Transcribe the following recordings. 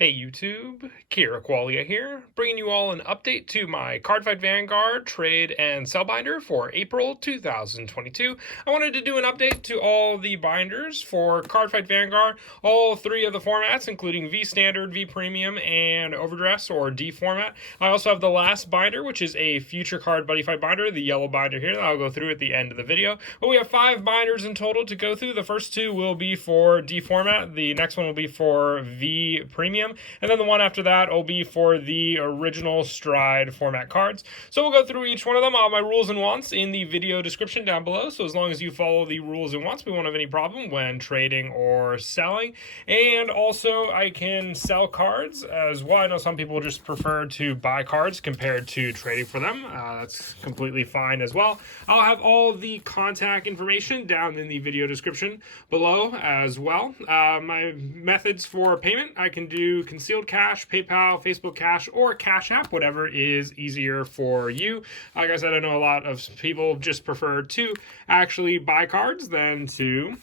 Hey YouTube, Kira Qualia here, bringing you all an update to my Cardfight Vanguard trade and sell binder for April 2022. I wanted to do an update to all the binders for Cardfight Vanguard, all three of the formats, including V Standard, V Premium, and Overdress or D format. I also have the last binder, which is a Future Card Buddy Fight binder, the yellow binder here that I'll go through at the end of the video. But we have 5 binders in total to go through. The first 2 will be for D format, the next one will be for V Premium, and then the one after that will be for the original Stride format cards. So we'll go through each one of them. I'll have my rules and wants in the video description down below, so as long as you follow the rules and wants, we won't have any problem when trading or selling. And also, I can sell cards as well. I know some people just prefer to buy cards compared to trading for them. That's completely fine as well. I'll have all the contact information down in the video description below as well. My methods for payment, I can do concealed cash, PayPal, Facebook Cash, or Cash App, whatever is easier for you. Like I said, I know a lot of people just prefer to actually buy cards than to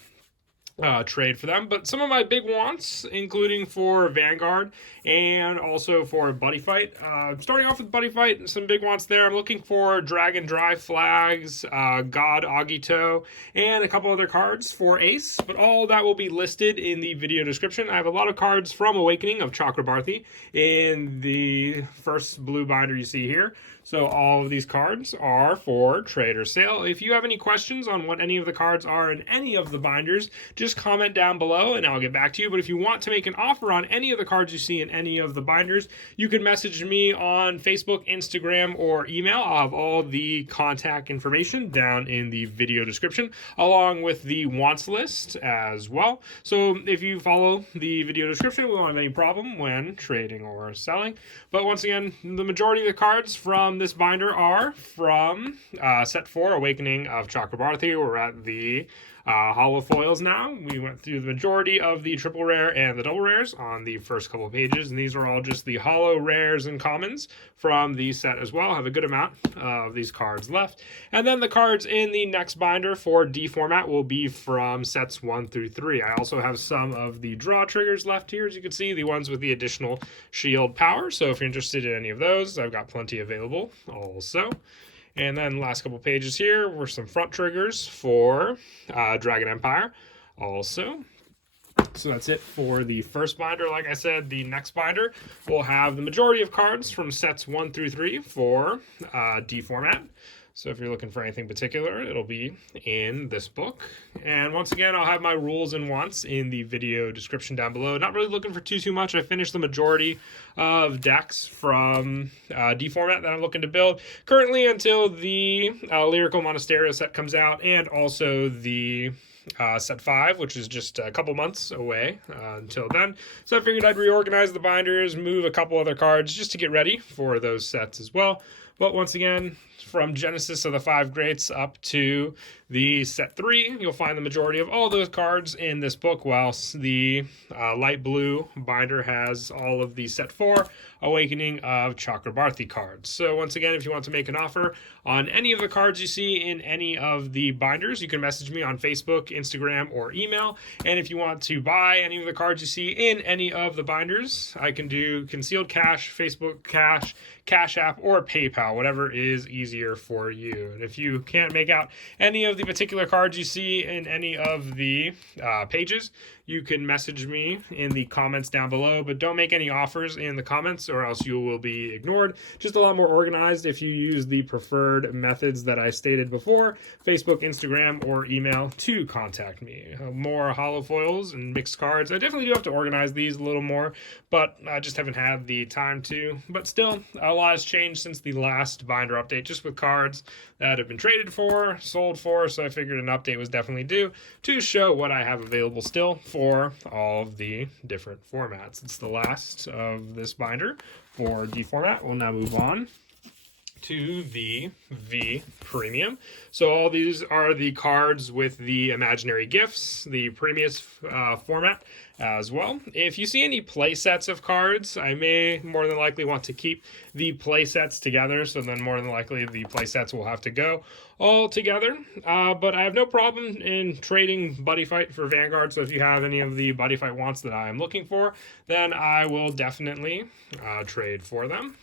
trade for them. But some of my big wants, including for Vanguard and also for Buddy Fight. Starting off with Buddy Fight, some big wants there. I'm looking for Dragon Dry Flags, God Agito, and a couple other cards for Ace. But all that will be listed in the video description. I have a lot of cards from Awakening of Chakrabarthi in the first blue binder you see here. So all of these cards are for trade or sale. If you have any questions on what any of the cards are in any of the binders, just comment down below and I'll get back to you. But if you want to make an offer on any of the cards you see in any of the binders, you can message me on Facebook, Instagram, or email. I'll have all the contact information down in the video description, along with the wants list as well. So if you follow the video description, we won't have any problem when trading or selling. But once again, the majority of the cards from this binder are from set 4, Awakening of Chakrabarthi. We're at the hollow foils now. We went through the majority of the triple rare and the double rares on the first couple of pages, and these are all just the hollow rares and commons from the set as well. I have a good amount of these cards left. And then the cards in the next binder for D format will be from sets 1 through 3. I also have some of the draw triggers left here, as you can see, the ones with the additional shield power. So if you're interested in any of those, I've got plenty available also. And then last couple pages here were some front triggers for Dragon Empire also. So that's it for the first binder. Like I said, the next binder will have the majority of cards from sets 1 through 3 for D format. So if you're looking for anything particular, it'll be in this book. And once again, I'll have my rules and wants in the video description down below. Not really looking for too much. I finished the majority of decks from D format that I'm looking to build currently until the Lyrical Monasterio set comes out, and also the set 5, which is just a couple months away until then. So I figured I'd reorganize the binders, move a couple other cards just to get ready for those sets as well. But once again, from Genesis of the 5 Greats up to the set 3, you'll find the majority of all those cards in this book, whilst the light blue binder has all of the set 4 Awakening of Chakrabarthi cards. So once again, if you want to make an offer on any of the cards you see in any of the binders, you can message me on Facebook, Instagram, or email. And if you want to buy any of the cards you see in any of the binders, I can do concealed cash, Facebook Cash, Cash App, or PayPal, whatever is easier for you. And if you can't make out any of the particular cards you see in any of the pages, you can message me in the comments down below, but don't make any offers in the comments or else you will be ignored. Just a lot more organized if you use the preferred methods that I stated before, Facebook, Instagram, or email to contact me. More hollow foils and mixed cards. I definitely do have to organize these a little more, but I just haven't had the time to. But still, a lot has changed since the last binder update, just with cards that have been traded for, sold for, so I figured an update was definitely due to show what I have available still for all of the different formats. It's the last of this binder for D format. We'll now move on to the V Premium. So all these are the cards with the imaginary gifts, the previous format as well. If you see any play sets of cards, I may more than likely want to keep the play sets together, so then more than likely the play sets will have to go all together. But I have no problem in trading Buddy Fight for Vanguard, so if you have any of the Buddy Fight wants that I'm looking for, then I will definitely trade for them.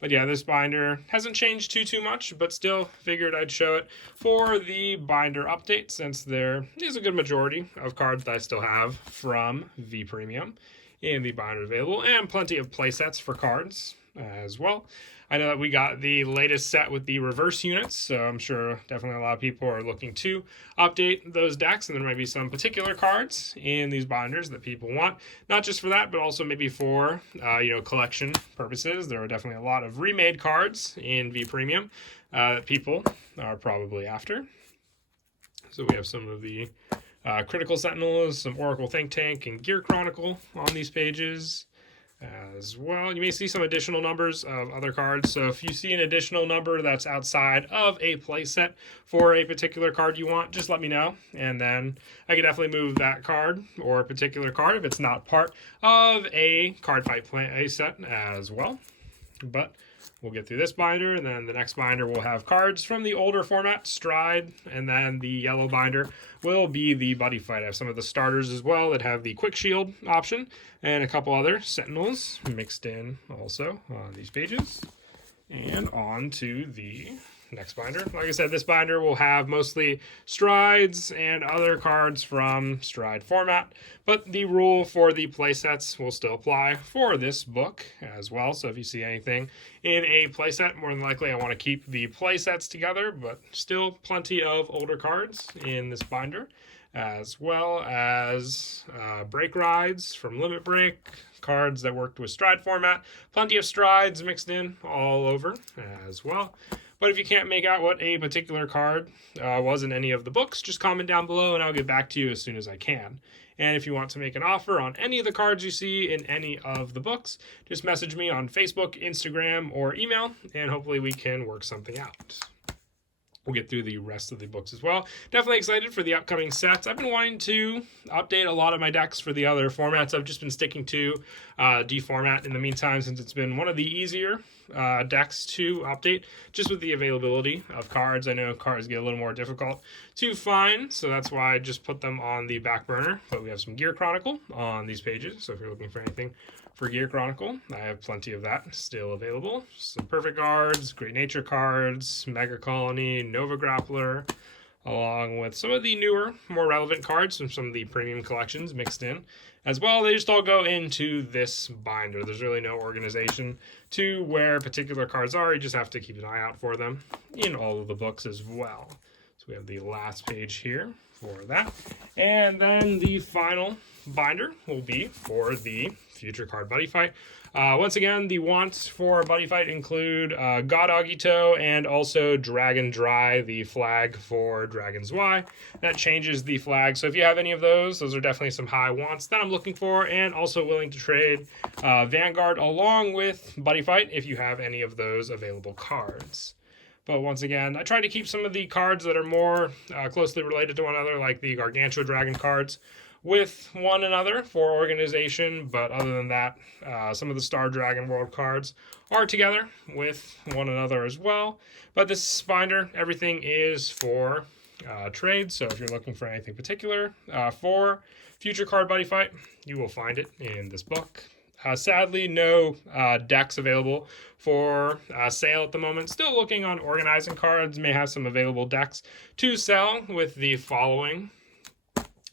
But yeah, this binder hasn't changed too much, but still figured I'd show it for the binder update, since there is a good majority of cards that I still have from V Premium in the binder available, and plenty of play sets for cards as well. I know that we got the latest set with the reverse units, so I'm sure definitely a lot of people are looking to update those decks, and there might be some particular cards in these binders that people want, not just for that, but also maybe for collection purposes. There are definitely a lot of remade cards in V Premium that people are probably after. So we have some of the Critical Sentinels, some Oracle Think Tank, and Gear Chronicle on these pages as well. You may see some additional numbers of other cards, so if you see an additional number that's outside of a playset for a particular card you want, just let me know, and then I can definitely move that card or a particular card if it's not part of a Cardfight playset as well. But we'll get through this binder, and then the next binder will have cards from the older format, Stride, and then the yellow binder will be the Buddy Fight. I have some of the starters as well that have the Quick Shield option, and a couple other Sentinels mixed in also on these pages. And on to the next binder. Like I said, this binder will have mostly Strides and other cards from Stride format, but the rule for the playsets will still apply for this book as well. So if you see anything in a playset, more than likely I want to keep the playsets together, but still plenty of older cards in this binder, as well as break rides from Limit Break, cards that worked with Stride format, plenty of Strides mixed in all over as well. But if you can't make out what a particular card was in any of the books, just comment down below and I'll get back to you as soon as I can. And if you want to make an offer on any of the cards you see in any of the books, just message me on Facebook, Instagram, or email, and hopefully we can work something out. We'll get through the rest of the books as well. Definitely excited for the upcoming sets. I've been wanting to update a lot of my decks for the other formats. I've just been sticking to D format in the meantime, since it's been one of the easier decks to update, just with the availability of cards. I know cards get a little more difficult to find, so that's why I just put them on the back burner. But we have some Gear Chronicle on these pages, so if you're looking for anything for Gear Chronicle, I have plenty of that still available. Some Perfect Guards, Great Nature cards, Mega Colony, Nova Grappler, along with some of the newer, more relevant cards from some of the premium collections mixed in as well. They just all go into this binder. There's really no organization to where particular cards are. You just have to keep an eye out for them in all of the books as well. So we have the last page here for that. And then the final binder will be for the Future Card Buddy Fight. Once again, the wants for Buddy Fight include God Agito and also Dragon Dry, the flag for Dragon's Y. That changes the flag. So if you have any of those are definitely some high wants that I'm looking for, and also willing to trade Vanguard along with Buddy Fight if you have any of those available cards. But once again, I try to keep some of the cards that are more closely related to one another, like the Gargantua Dragon cards, with one another for organization. But other than that, some of the Star Dragon World cards are together with one another as well. But this binder, everything is for trade. So if you're looking for anything particular for Future Card Buddy Fight, you will find it in this book. Sadly, no decks available for sale at the moment. Still looking on organizing cards. May have some available decks to sell with the following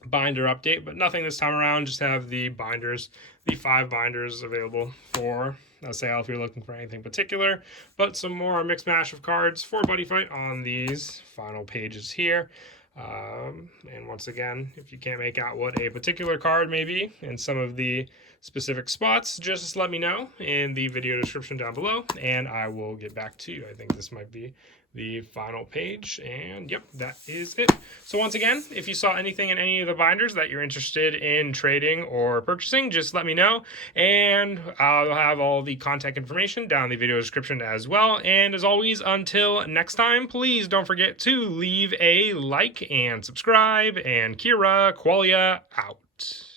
binder update, but nothing this time around. Just have the binders, the 5 binders available for sale if you're looking for anything particular. But some more mix mash of cards for Buddy Fight on these final pages here. And once again, if you can't make out what a particular card may be in some of the specific spots, just let me know in the video description down below, and I will get back to you. I think this might be the final page, and yep, that is it. So once again, if you saw anything in any of the binders that you're interested in trading or purchasing, just let me know, and I'll have all the contact information down in the video description as well. And as always, until next time, please don't forget to leave a like and subscribe, and Kira Qualia out.